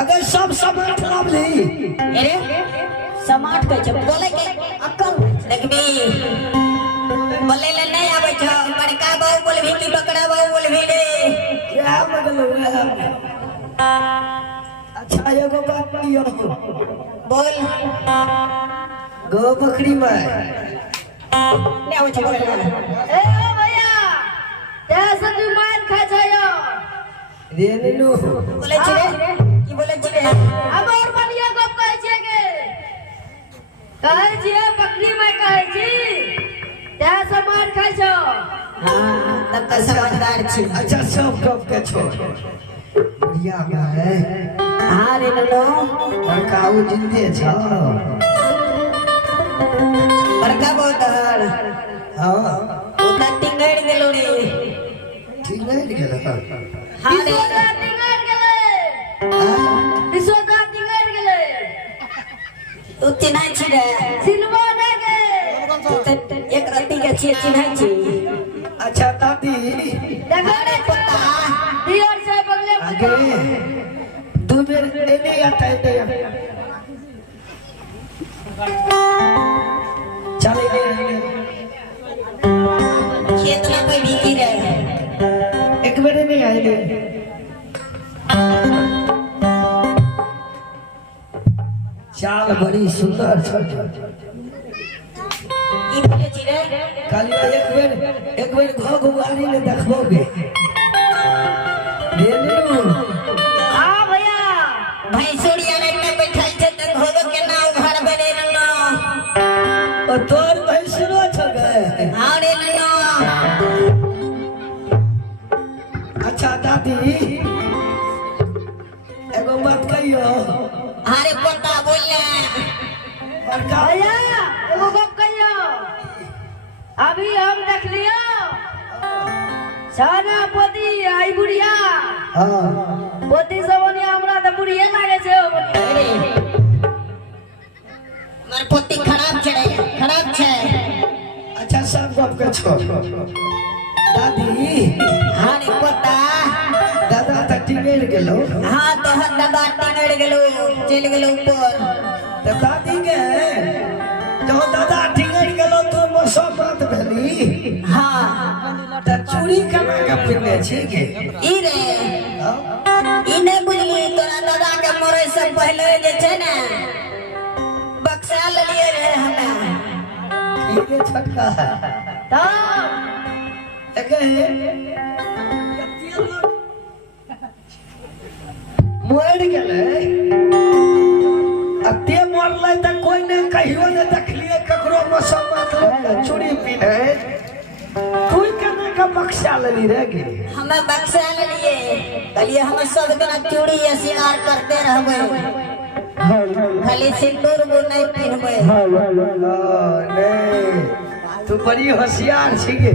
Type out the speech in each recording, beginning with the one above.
अगर सब समाट लावली अरे समाट के छ बोले के अक्कल देखबी बोले ले नहीं आवे छ बड़का बाऊ बोलबी की बकरा बाऊ बोलबी रे क्या मतलब है? अच्छा एगो बात दियो बोल गो बकरी में नहीं आवे छ बोले ए भैया जैसे तू मार खा जायो रे नीनू बोले छ रे की बोले छ रे अब और बढ़िया गप कहै छै के कहै छियै बकरी में कहै छी जैसे मार खा छो हां तब तो समझदार छी अच्छा सब कब के छोड़ बढ़िया है हां रे नो बड़काऊ जिंदे छ बड़का बोतर हां उतना टिंगड़ गेलो रे ठीक नहीं गेल हां रे दिसोदा टिंगर गेले दिसोदा टिंगर गेले तू चिन्हाई छी रे सिलवा ने गे एक रत्ती के छी चिन्हाई छी अच्छा दादी देखो रे पता दियर से बगले आगे दो बेर नहीं आता है चले गए खेत में कोई भीगी रे एक बेर नहीं आएंगे चाल बड़ी सुंदर छ ई बोले छी रे काली एक बेर घुआरी ने देखबोगे रे नीनू हां भैया भैंसुरिया ने में बैठल छै त घोगो के नाव घर बने रनो और तोर भैंसुरो छ गए हां रे नो अच्छा दादी एगो बात कहियो अरे पता बोलले बड़का भैया एगो गप कहियो अभी हम देख लियो साना पोती आई बुढ़िया हां पोती सबनी हमरा त बुढ़िए लागे छै ओ बनी अरे मर पोती खराब छै अच्छा सब गप के छोड़ दादी हां रे पता दादा त टिंगेर गेलो हां तो हद बात टिंगड़ गेलो चल गेलो ऊपर तो दादी के जो दादा टिंगेर गेलो तो मसफत भेली हां त चूड़ी केना के पिन्ने छी के ई रे ई नहीं बुझली तोरा दादा के मरे से पहले जे छै ना बक्सा लेलिए रे हमें ये छटका तो एके मोड़ गेले अते मरले त कोई ने कहियो ने देखलिए ककरो मसफत के चूड़ी पिन्ने कोई केना के बक्सा लेली रे गे हमें बक्सा लेलिए कहलिए हम सब दिन चूड़ी या श्रृंगार करते रहबे खाली सिंदूर वो नहीं पहनबे नहीं तू बड़ी होशियार छी गे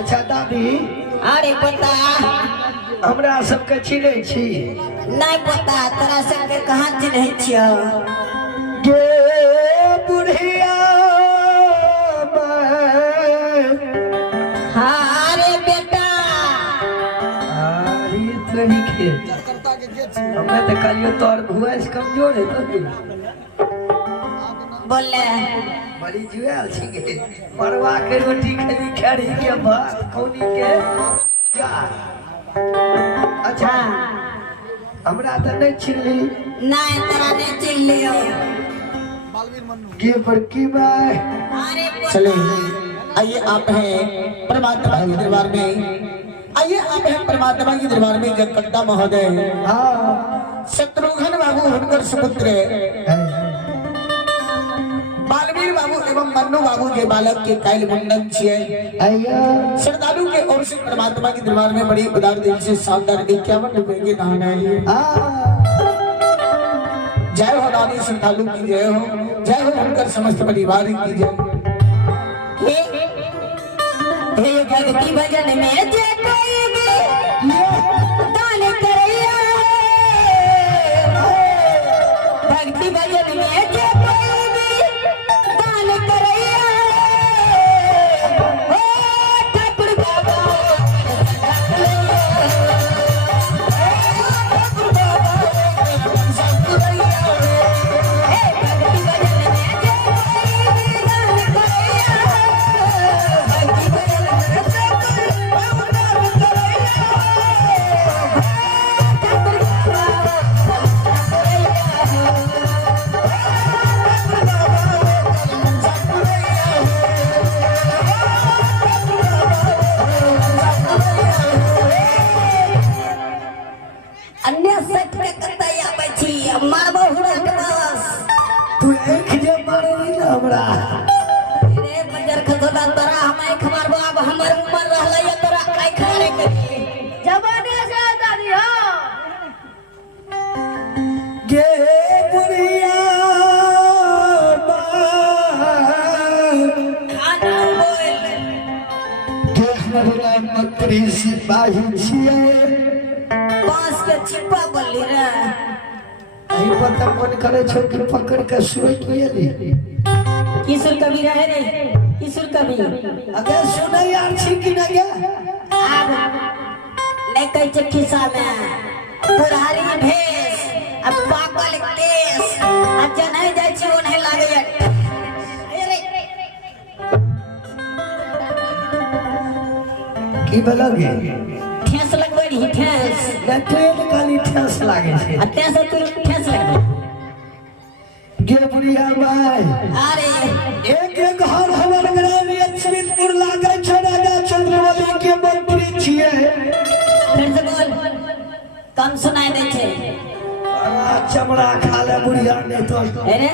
अच्छा दादी अरे पता हमरा सबके चिन्है छी नहीं पता तोरा सबके कहाँ चिन्है छियो गे बुढ़िया हाँ रे बेटा अरे इतना लिखे हमें तो कलियो तोर भुआस कमजोर है तो बोले बड़ी जुआल छी गे मरवा के रोटी खाली खड़ी के भात कौनी के जा अच्छा हमरा तो नहीं छिली नहीं तोरा नहीं चिन्ह लियो के बड़की बाय अरे चले आइए आप हैं परमात्मा के दरबार में आइए आप हैं परमात्मा के दरबार में जगकर्ता महोदय हां शत्रुघ्न बाबू हुनकर सुपुत्र बालवीर बाबू एवं मन्नू बाबू के बालक के कायल मुंडन छिए आइया श्रद्धालु के ओर से परमात्मा के दरबार में बड़ी उदार दिल से शानदार 51 रुपए के दान है। जय हो रानी श्रद्धालु की जय हो, जय हो उनकर समस्त परिवार की जय। हे भक्ति भजन में जे कोई भी दान करैया भक्ति भजन में जे कोई भी दान करैया ओ ठाकुर बाबा ठाकुर बाबा सट के कतई आबै छी मारबो हुरक बस तू एक जे मारली ना हमरा रे बजर खसदा तोरा हम आँख मारबो अब हमर उम्र रहलै या तोरा आँख मारे के जमाने से दादी हो गे बुढ़िया खाना बोल गे हमरा मंत्री सिपाही छियै बांस के चिप्पा बोली रे अही पता मन करे छो कि पकड़ के सुई किएली किशोर कवि रहे रे किशोर कवि अगर सुनै यार छी कि ना गे अब नहीं कहै छै खिस्सा में पुरारी भेष अब पाकल केस आ जनै जाइ छै ओनहे लागै की बलगे ठेस लगबै रही ठेस ना ट्रेन खाली ठेस लागे छै आ तें से तू ठेस लगबै गे बुढ़िया भाई अरे एक घर हमर ग्राम लक्ष्मीपुर लागे छै राजा चंद्रवली के मंत्री छियै फिर से बोल कम सुनाई दे छै बड़ा चमड़ा खा ले बुढ़िया ने तो अरे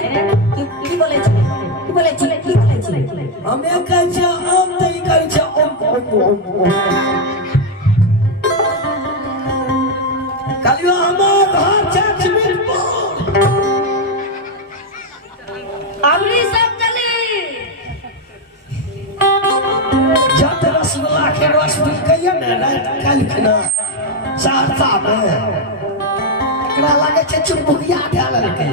की बोले छै की बोले छै की बोले छै हमे कहै छै आम तई कहै छै ओम कलियो हमर घर छै लक्ष्मीपुर अमरी सब चली जत रसगुल्ला के रस पी कहिए ने काल खना सहरसा में एकरा लागे छै चुपबुकिया डालल के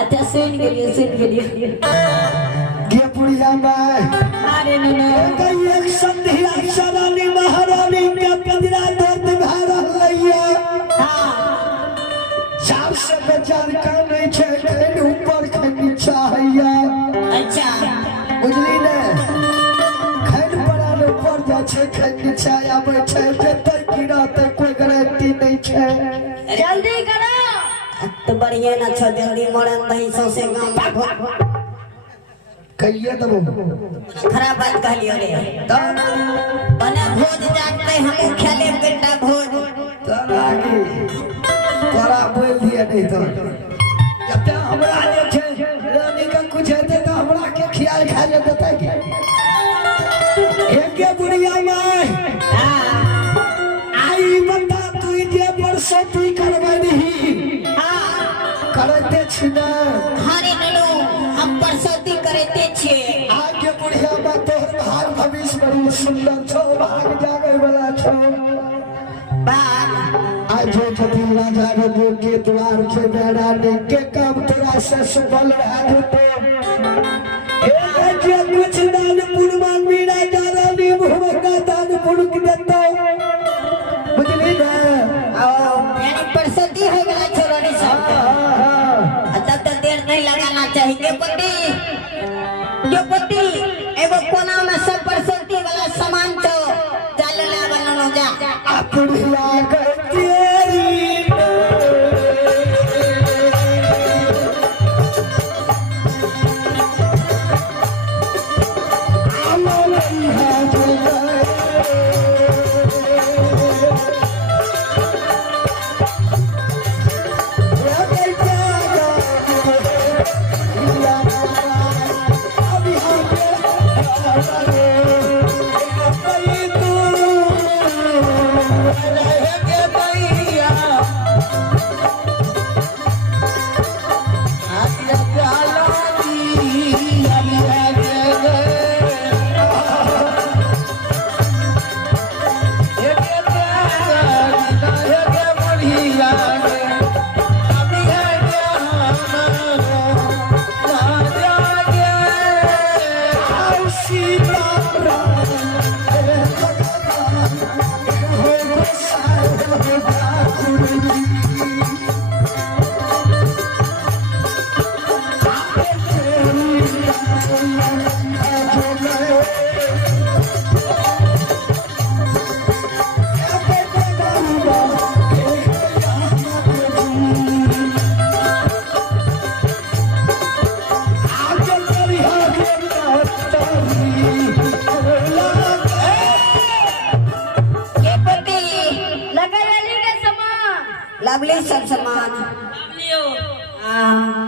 अच्छा सुन गेलिए गे बुढ़िया भाई अरे नो एक संध्या सरानी महारानी के पिंजरा दर्द भए रहलैया चार से बेचार का नहीं छै खैन ऊपर खैन नीचा हैया अच्छा बुझली ने खैन परान ऊपर जा छै खैन नीचा आबै छै जेतै गिरतै कोई गारंटी नहीं छै जल्दी करो तो बढ़िया ना छो जल्दी मोड़न दही सौसे गांव कहिए देबो खराब बात कहलियो रे तब बने भोज जाते हम खेले बेटा भोज तोरा तोरा बोल दिए नहीं तो जब हमरा जे छै रानी का कुछ हेतै तो हमरा के खियाल खा ले देतै के एक के बुढ़िया माई आई बता तू जे परसों तू करबै नहीं करते छी ना हरे नलो हम परसौती करते छे आगे बुढ़िया बा तोहर भाग भविष्य बड़ी सुंदर छो भाग जागे वाला छो बाप आज जो जति राजा रे के द्वार के बेड़ा ने के काम तोरा से सुबल रहा तो ए जे कुछ दान पुरमान मीरा जारानी भूमका दान पुरक देतो बुझली ना आओ यानी परसौती हो गया छोरो रे सब तब तक देर नहीं लगाना चाहिए पति एगो कोना में सब परसौती वाला सामान तो डाल ले बननो जा बुढ़िया तेरी लवली सब सामान हाँ